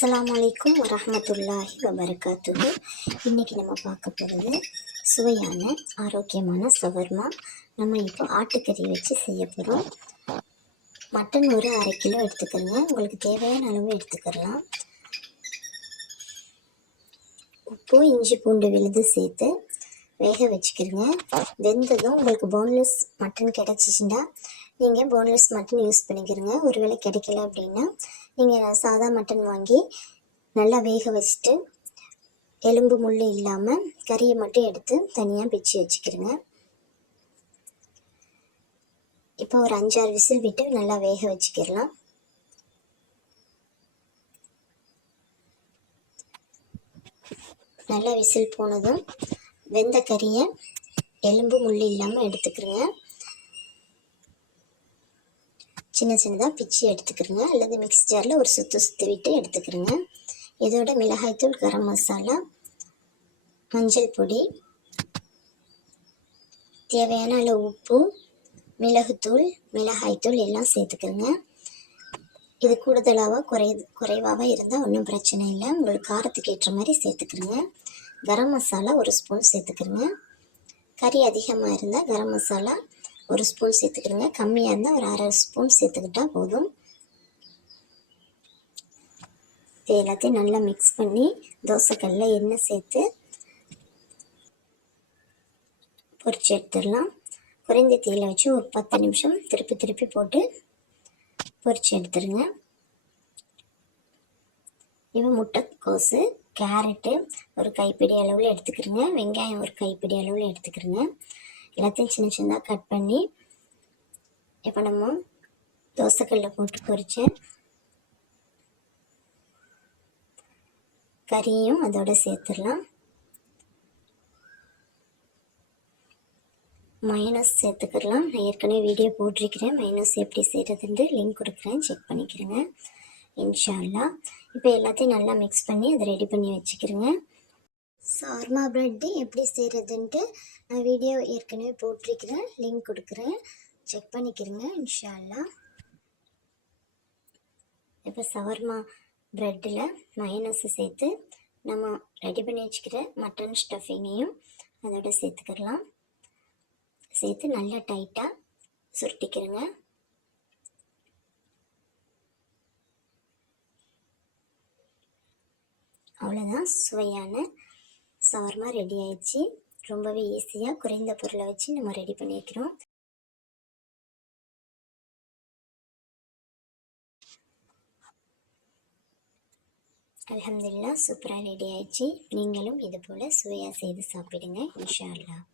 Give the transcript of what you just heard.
அஸ்லாம் அலைக்கும் வரமத்துல்லாஹி வபரகாத்துக்கு இன்றைக்கி நம்ம பார்க்க போகிறது சுவையான ஆரோக்கியமான சவர்மா. நம்ம இப்போ ஆட்டுக்கறி வச்சு செய்ய போகிறோம் மட்டன் ஒரு அரை கிலோ எடுத்துக்கிறோங்க உங்களுக்கு தேவையான அளவு எடுத்துக்கலாம். உப்பு இஞ்சி பூண்டு விழுது சேர்த்து வேக வச்சுக்கிறங்க வெந்ததும் உங்களுக்கு போன்லெஸ் மட்டன் கிடச்சிச்சின்னா நீங்கள் போன்லெஸ் மட்டன் யூஸ் பண்ணிக்கிறங்க ஒருவேளை கிடைக்கல அப்படின்னா நீங்கள் சாதா மட்டன் வாங்கி நல்லா வேக வச்சுட்டு எலும்பு முள் இல்லாமல் கறியை மட்டும் எடுத்து தனியாக பிச்சு வச்சுக்கிறங்க இப்போ ஒரு அஞ்சாறு விசில் விட்டு நல்லா வேக வச்சுக்கிடலாம் நல்லா விசில் போனதும் வெந்த கறியை எலும்பு முள் இல்லாமல் எடுத்துக்கிறேன் சின்ன சின்னதாக பிச்சு எடுத்துக்கிறங்க. அல்லது மிக்ஸ் ஜாரில் ஒரு சுற்று சுற்றி விட்டு எடுத்துக்கிறங்க. இதோட மிளகாய்த்தூள் கரம் மசாலா மஞ்சள் பொடி தேவையான அளவு உப்பு மிளகுத்தூள் மிளகாய்த்தூள் எல்லாம் சேர்த்துக்கிறங்க இது கூடுதலாக குறை குறைவாக இருந்தால் ஒன்றும் பிரச்சனை இல்லை. உங்களுக்கு காரத்துக்கு ஏற்ற மாதிரி சேர்த்துக்கிறங்க. கரம் மசாலா ஒரு ஸ்பூன் சேர்த்துக்கிறங்க. கறி அதிகமாக இருந்தால் கரம் மசாலா ஒரு ஸ்பூன் சேர்த்துக்கிறங்க கம்மியாக இருந்தால் ஒரு அரை ஸ்பூன் சேர்த்துக்கிட்டா போதும். இது எல்லாத்தையும் நல்லா மிக்ஸ் பண்ணி தோசைக்கல்லில் எண்ணெய் சேர்த்து பொரிச்சு எடுத்துடலாம். குறைந்த தீயில் வச்சு ஒரு பத்து நிமிஷம் திருப்பி திருப்பி போட்டு பொரிச்சு எடுத்துருங்க இப்போ முட்டைக்கோசு கேரட்டு ஒரு கைப்பிடி அளவில் எடுத்துக்கிறேங்க வெங்காயம் ஒரு கைப்பிடி அளவில் எடுத்துக்கிறேங்க எல்லாத்தையும் சின்ன சின்னதாக கட் பண்ணி இப்போ நம்ம தோசைக்கல்லில் போட்டு பொரிச்ச கறியும் அதோட சேர்த்துடலாம். மைனஸ் சேர்த்துக்கலாம். நான் ஏற்கனவே வீடியோ போட்டிருக்கிறேன். மைனஸ் எப்படி செய்கிறதுன்ட்டு லிங்க் கொடுக்குறேன். செக் பண்ணிக்கிறேங்க. இன்ஷால்லா இப்போ எல்லாத்தையும் நல்லா மிக்ஸ் பண்ணி அதை ரெடி பண்ணி வச்சுக்கிறேங்க. சார்மா ப்ரெட்டு எப்படி செய்கிறதுன்ட்டு நான் வீடியோ ஏற்கனவே போட்டிருக்கிறேன். லிங்க் கொடுக்குறேன். செக் பண்ணிக்கிறேங்க இன்ஷால்லா இப்போ சவர்மா ப்ரெட்டில் மைனஸை சேர்த்து நம்ம ரெடி பண்ணி வச்சுக்கிற மட்டன் ஸ்டஃபிங்கையும் அதோட சேர்த்துக்கிடலாம். சேர்த்து நல்லா டைட்டாக சுருட்டிக்கிறேங்க அவ்வளோதான் சுவையான சவர்மா ரெடி ஆயிடுச்சு. ரொம்பவே ஈஸியாக குறைந்த பொருளை வச்சு நம்ம ரெடி பண்ணியிருக்கிறோம் அலமதுல்லா சூப்பராக ரெடி ஆயிடுச்சு. நீங்களும் இது போல் சுவையாக செய்து சாப்பிடுங்க இன்ஷா அல்லாஹ்